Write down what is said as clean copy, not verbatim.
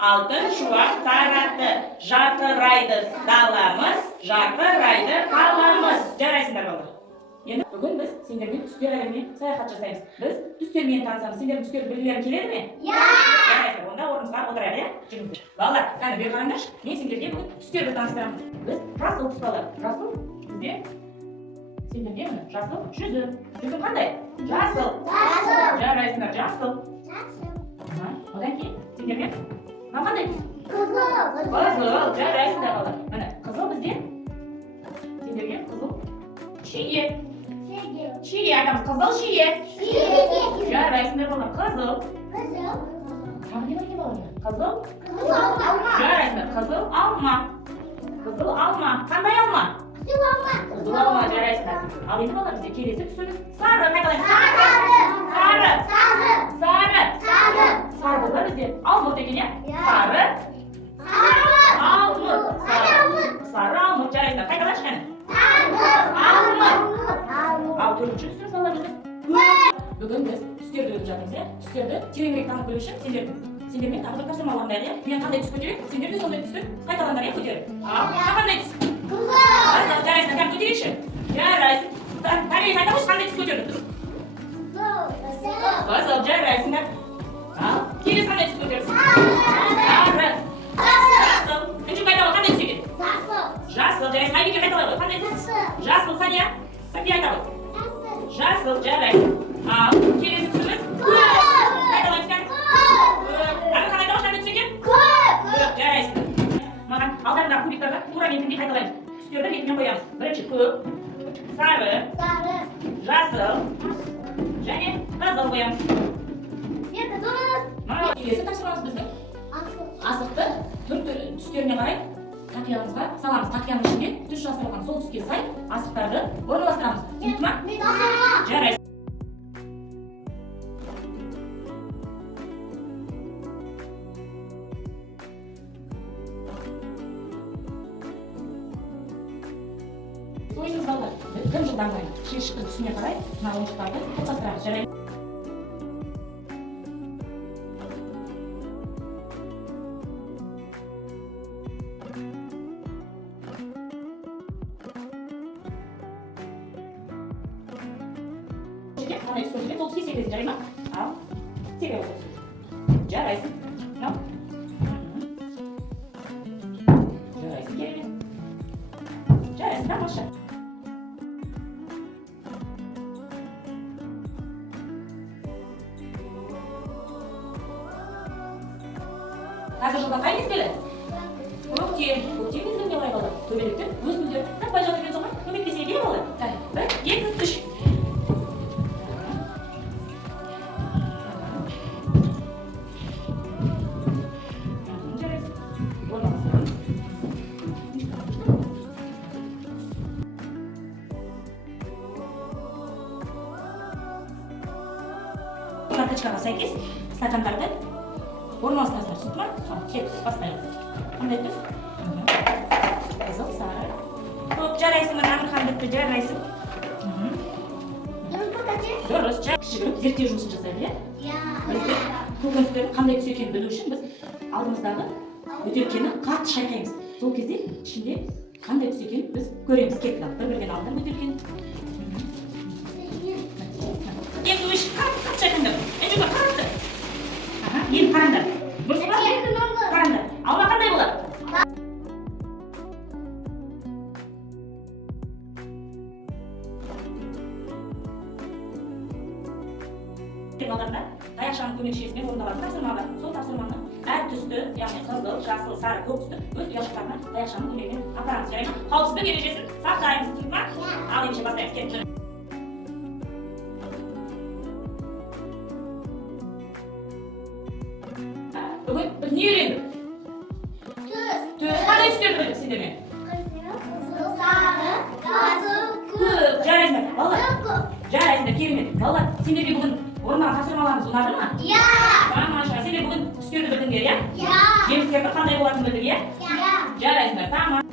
алтын шуақ таратты. Жарқырайды даламыз, жарқырайды қаламыз. Жарайсыңдар балалар. Енді бүгін біз сендермен түстер әлеміне саяхат жасаймыз. Біз түстермен танысамыз. Сендер түстерді білгілерің келеді ме? Жарайсыңдар. Онда орныңызға отырайық, иә? Жүріңіздер. Балалар, кәні бері қараңдаршы. Мен сендерге бүгін түстерді таныстырамын. Біз жасыл түс балалар. Жасыл бізде сендерге міне жасыл жүзім. Жүзім қандай? Жасыл. Жарайсыңдар, жасыл. Одан кейін сендермен мынау қандай түс? Қызыл. Жарайсыңдар балалар. Міне қызыл бізде сендерге қызыл шие. Шие айтамыз. Қызыл шие. Жарайсыңдар балалар. Қызыл. Тағы не бар екен балалар? Қызыл. Жарайсыңдар. Қызыл алма. Қызыл алма. Қандай алма? Қызыл алма. Жарайсыңдар. Ал енді балалар бізде келесі түсіміз сары. Қайталаймыз. Сары болса бізде алмұрт екен, иә? Сары алмұрт. Жарайсыңдар. Қайталашы қане. Ал төртінші түсіміз балалар бізде бүгін біз түстерді өтіп жатырмыз, иә? Түстерді тереңірек танып білу үшін сендермен тағы бір тапсырма алғандар, иә? Мен қандай түс көтерейін? Сендер де сондай түсті қайталаңдар, иә, көтеріп. Қандай түс? Жарайсыңдар, кәм көтерейікші? Жарайсың. Табиғи айтамыз, қандай түс көтердік біз? Қызыл. Жарайсыңдар. Ал келесі қандай түс көтердік? Сары. Жасыл. Үшінші қайталау қандай түс екен? Жасыл. Жарайсың. Айбеке қайталау қандай түс? Жасыл. Сания айталы. Жасыл. Жарайсың. Ал келесі түсіміз қайталаймыз кәні? Қандай дауыс қандай түс екен? Жарайсың. Маған алдарындағы кубиктарға тура ретінде қайталаймыз. Түстерді ретімен қоямыз. Бірінші көк, сары, жасыл және қызыл қоямыз. Келесі тапсырмамыз біздің асықты түстеріне қарай тақиямызға саламыз. Тақияның ішінде түс жасырылған сол түске сай асықтарды орналастырамыз. Түсінікті ма? Жарайсың. Ойыңыз балалар, кім жылдан сайын шешкі түсіне қарай мына ойыншықтарды топтастырамыз. Жарайды. Қандай түс көрсетеді, сол түске секіресің, жарай ма? Ал, секіре осы. Жарайсың. Мынау. Жарайсың, керемет. Жарайсың, тамаша. Қазір жылда қай мезгілі? Көктем. Көктем мезгіліне қарай балалар. Төбелектер өз гүлдерін таппай жатыр екен соған. Көмектесейік, иә балалар? Бір, екі, үш. Карточкаға сәйкес стакандарды орналастырасыздар. Түсінікті ма? Кет, бастайық. Қандай түс? Қызыл, сары. Көп, жарайсың, мына Әмірхан бітті, жарайсың. Дұрыс, кішігірім зерттеу жұмысын жасайды, иә? Бізде көкөністердің қандай түс екенін білу үшін біз алдымыздағы бөтелкені қатты шайқаймыз. Сол кезде ішінде қандай түс екенін біз көреміз. Кетті, бір-бірден алдым бөтелкені. Енді өш қатты шайқаңдар. Энжуға қатты. Енді қараңдар. Дұрыс па? Қараңдар. Алма қандай болады? Алдарында таяқшаның көмекшесімен орындалатын тапсырма бар. Сол тапсырманы әр түсті, яғни қызыл, жасыл, сары, көк түсті өз ұяшықтарына таяқшаның көмегімен апарамыз. Жарайды ма? Қауіпсіздік ережесін сақтаймыз. Түсінікті ма? Ал ендеше бастаймыз. Кетті. Бүгін біз не үйрендік? Түс. Қандай түстерді білдік сендермен? Көк. Жарайсыңдар. Балалар. Жарайсыңдар, керемет. Балалар, сендерге бүгін орындаған тапсырмаларымыз ұнады ма? Иә. Тамаша. Сендер бүгін түстерді білдіңдер, иә? Иә. Жемістерді қандай болатынын білдік, иә? Иә. Жарайсыңдар. Тамаша.